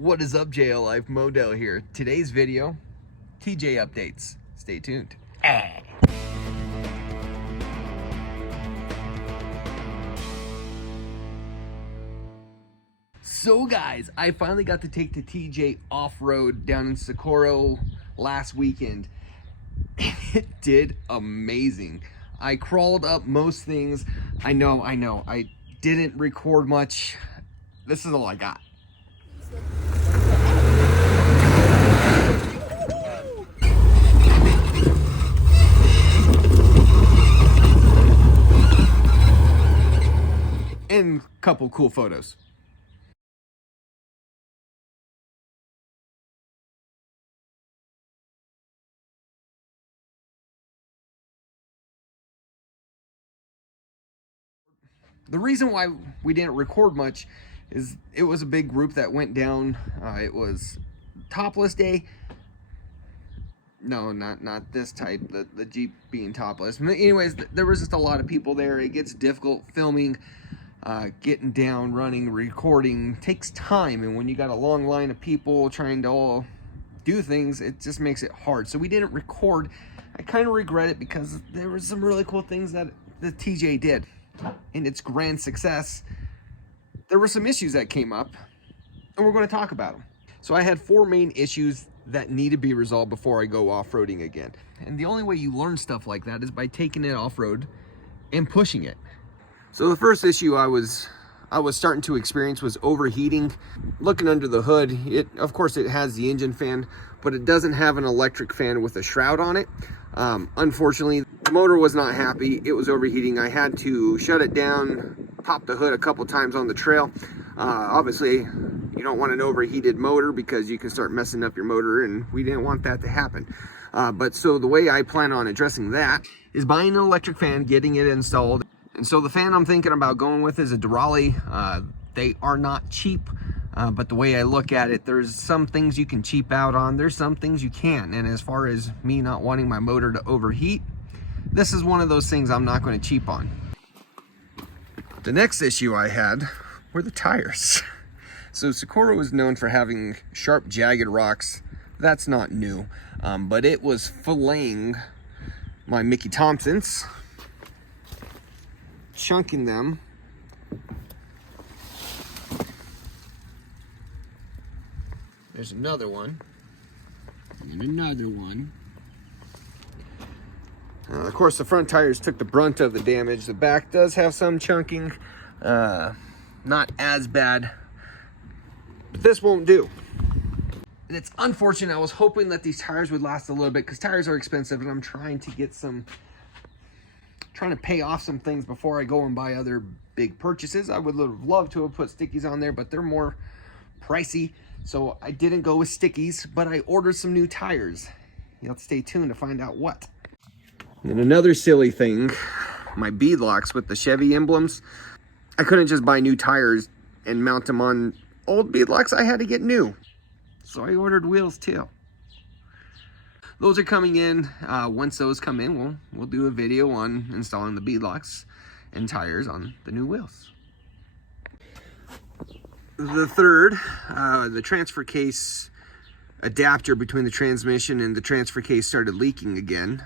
What is up, JL Life? Modell here. Today's video, TJ updates. Stay tuned. So guys, I finally got to take the TJ off-road down in Socorro last weekend. It did amazing. I crawled up most things. I know. I didn't record much. This is all I got. And a couple cool photos. The reason why we didn't record much is it was a big group that went down. It was topless day. No, not this type, the Jeep being topless. Anyways, there was just a lot of people there. It gets difficult filming, getting down, running, recording. Takes time, and when you got a long line of people trying to all do things, it just makes it hard. So we didn't record. I kind of regret it because there were some really cool things that the TJ did. In its grand success, there were some issues that came up, and we're going to talk about them. So I had 4 main issues that need to be resolved before I go off-roading again. And the only way you learn stuff like that is by taking it off-road and pushing it. So the first issue I was starting to experience was overheating. Looking under the hood, of course it has the engine fan, but it doesn't have an electric fan with a shroud on it. Unfortunately, the motor was not happy. It was overheating. I had to shut it down, pop the hood a couple times on the trail. Obviously, you don't want an overheated motor because you can start messing up your motor, and we didn't want that to happen. But so the way I plan on addressing that is buying an electric fan, getting it installed. And so the fan I'm thinking about going with is a Durali. They are not cheap. But the way I look at it, there's some things you can cheap out on, there's some things you can't. And as far as me not wanting my motor to overheat, this is one of those things I'm not going to cheap on. The next issue I had were the tires. So Socorro is known for having sharp, jagged rocks. That's not new, but it was filleting my Mickey Thompsons, chunking them. There's another one, and another one. Of course, the front tires took the brunt of the damage. The back does have some chunking, not as bad, but this won't do. And it's unfortunate. I was hoping that these tires would last a little bit because tires are expensive, and I'm trying to pay off some things before I go and buy other big purchases. I would have loved to have put stickies on there, but they're more pricey. So I didn't go with stickies, but I ordered some new tires. You'll have to stay tuned to find out what. And another silly thing, my beadlocks with the Chevy emblems. I couldn't just buy new tires and mount them on old beadlocks. I had to get new. So I ordered wheels too. Those are coming in. Once those come in, we'll do a video on installing the beadlocks and tires on the new wheels. The third, the transfer case adapter between the transmission and the transfer case started leaking again.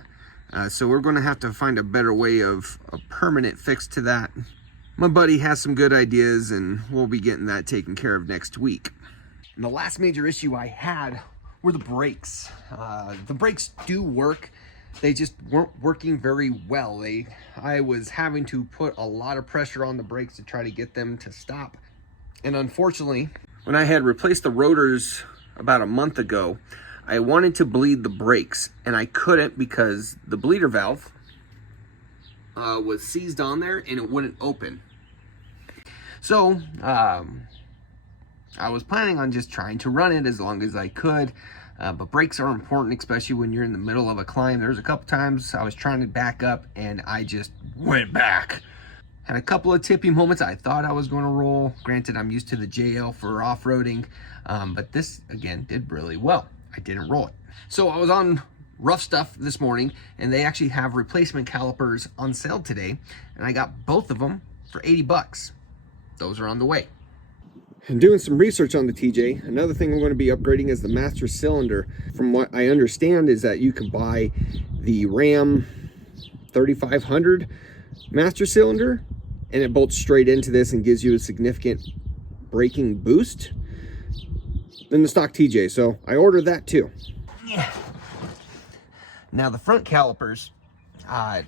So we're going to have to find a better way of a permanent fix to that. My buddy has some good ideas, and we'll be getting that taken care of next week. And the last major issue I had were the brakes. The brakes do work. They just weren't working very well. I was having to put a lot of pressure on the brakes to try to get them to stop. And unfortunately, when I had replaced the rotors about a month ago, I wanted to bleed the brakes, and I couldn't because the bleeder valve was seized on there and it wouldn't open. So I was planning on just trying to run it as long as I could, but brakes are important, especially when you're in the middle of a climb. There's a couple times I was trying to back up and I just went back. Had a couple of tippy moments. I thought I was going to roll. Granted, I'm used to the JL for off-roading, but this, again, did really well. I didn't roll it. So I was on Rough Stuff this morning, and they actually have replacement calipers on sale today, and I got both of them for 80 bucks. Those are on the way. And doing some research on the TJ, another thing we're going to be upgrading is the master cylinder. From what I understand is that you can buy the Ram 3500 master cylinder and it bolts straight into this and gives you a significant braking boost than the stock TJ. So I ordered that too. Yeah. Now the front calipers, I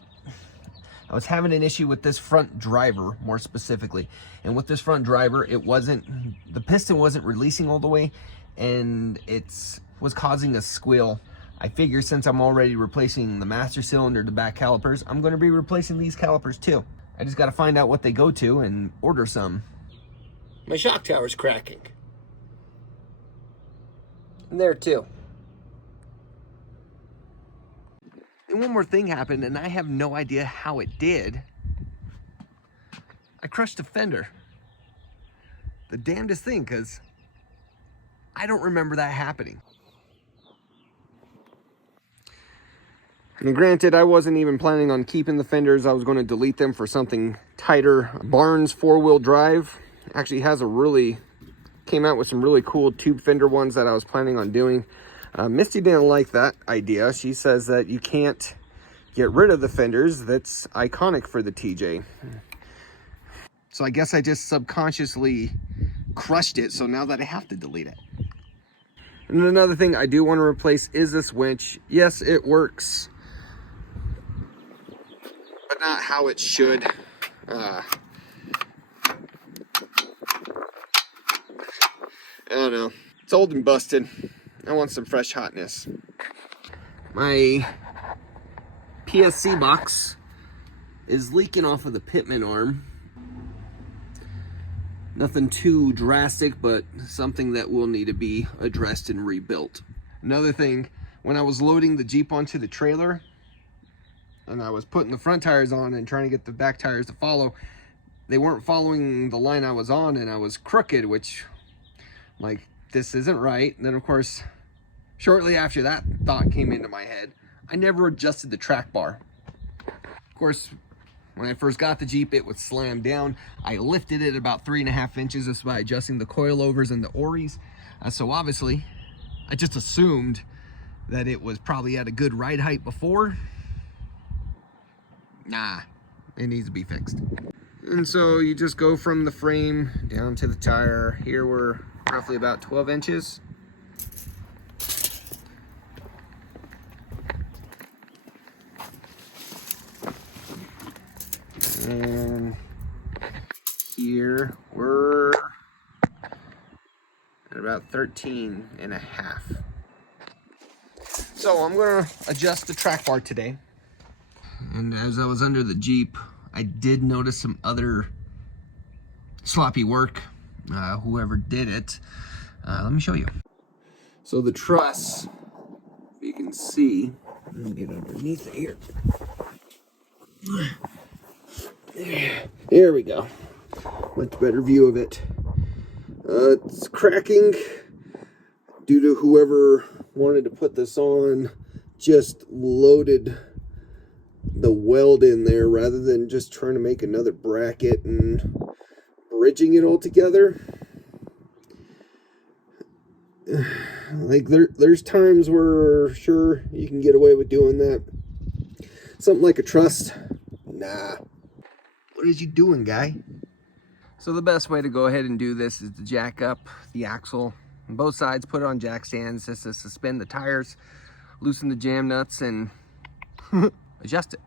was having an issue with this front driver more specifically. And with this front driver, the piston wasn't releasing all the way and it was causing a squeal. I figure since I'm already replacing the master cylinder to back calipers, I'm going to be replacing these calipers too. I just got to find out what they go to and order some. My shock tower's cracking. And there too. And one more thing happened, and I have no idea how it did. I crushed a fender. The damnedest thing, because I don't remember that happening. And granted, I wasn't even planning on keeping the fenders. I was going to delete them for something tighter. Barnes 4-wheel drive actually came out with some really cool tube fender ones that I was planning on doing. Misty didn't like that idea. She says that you can't get rid of the fenders. That's iconic for the TJ. So I guess I just subconsciously crushed it. So now that I have to delete it. And another thing I do want to replace is this winch. Yes, it works, but not how it should. I don't know. It's old and busted. I want some fresh hotness. My PSC box is leaking off of the pitman arm. Nothing too drastic, but something that will need to be addressed and rebuilt. Another thing, when I was loading the Jeep onto the trailer and I was putting the front tires on and trying to get the back tires to follow, they weren't following the line I was on and I was crooked, which, like, this isn't right. And then of course, shortly after that thought came into my head, I never adjusted the track bar. Of course, when I first got the Jeep, it would slam down. I lifted it about 3.5 inches just by adjusting the coilovers and the Ories. So obviously, I just assumed that it was probably at a good ride height before. Nah, it needs to be fixed. And so you just go from the frame down to the tire. Here we're roughly about 12 inches. And here we're at about 13.5. So I'm gonna adjust the track bar today. And as I was under the Jeep, I did notice some other sloppy work. Whoever did it, let me show you. So the truss, if you can see, let me get underneath it here. There we go. Much better view of it. It's cracking due to whoever wanted to put this on just loaded the weld in there rather than just trying to make another bracket and bridging it all together. Like there's times where sure you can get away with doing that. Something like a truss, nah. What is you doing, guy? So the best way to go ahead and do this is to jack up the axle on both sides, put it on jack stands just to suspend the tires, loosen the jam nuts, and adjust it.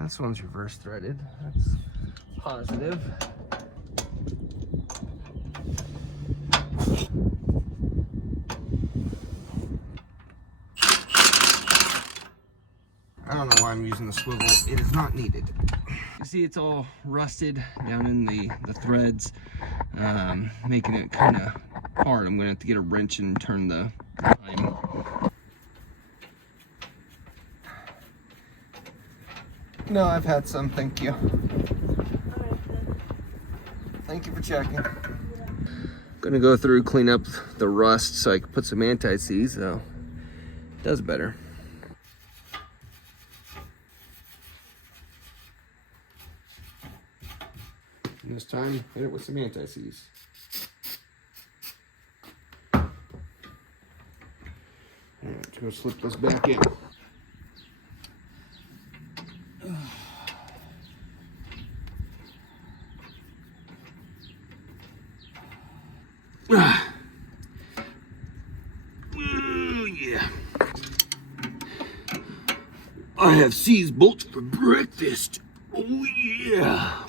This one's reverse threaded. That's positive. I don't know why I'm using the swivel. It is not needed. You see it's all rusted down in the threads, making it kind of hard. I'm going to have to get a wrench and turn the time. No, I've had some, thank you. Thank you for checking. Gonna go through, clean up the rust so I can put some anti-seize, so it does better. And this time, hit it with some anti-seize. Alright, let's go slip this back in. Ooh, yeah. I have seize bolts for breakfast. Oh yeah.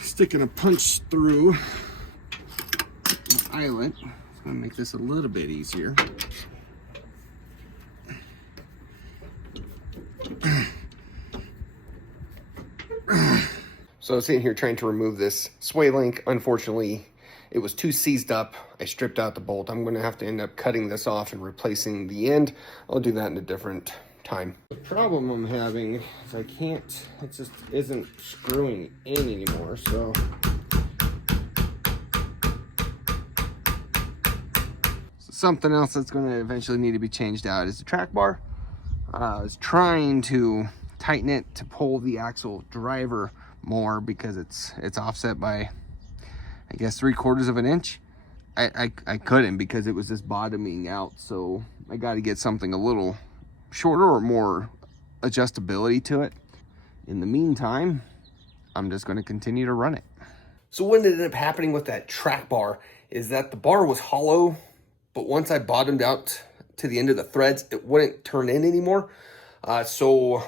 Sticking a punch through the eyelet. It's gonna make this a little bit easier. So I was sitting here trying to remove this sway link. Unfortunately, it was too seized up. I stripped out the bolt. I'm gonna have to end up cutting this off and replacing the end. I'll do that in a different time. The problem I'm having is I can't, it just isn't screwing in anymore, so. Something else that's gonna eventually need to be changed out is the track bar. I was trying to tighten it to pull the actual driver more because it's offset by, I guess, 3/4 of an inch. I couldn't because it was just bottoming out, so I got to get something a little shorter or more adjustability to it. In the meantime, I'm just going to continue to run it. So what ended up happening with that track bar is that the bar was hollow, but once I bottomed out to the end of the threads, it wouldn't turn in anymore. So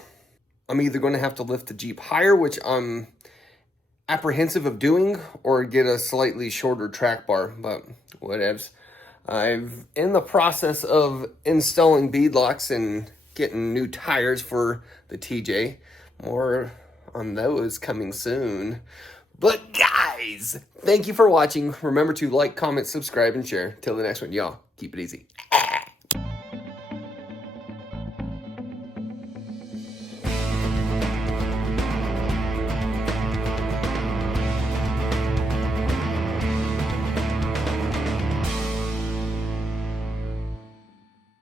I'm either going to have to lift the Jeep higher, which I'm apprehensive of doing, or get a slightly shorter track bar, but whatevs. I'm in the process of installing beadlocks and getting new tires for the TJ. More on those coming soon. But guys, thank you for watching. Remember to like, comment, subscribe, and share. Till the next one, y'all, keep it easy.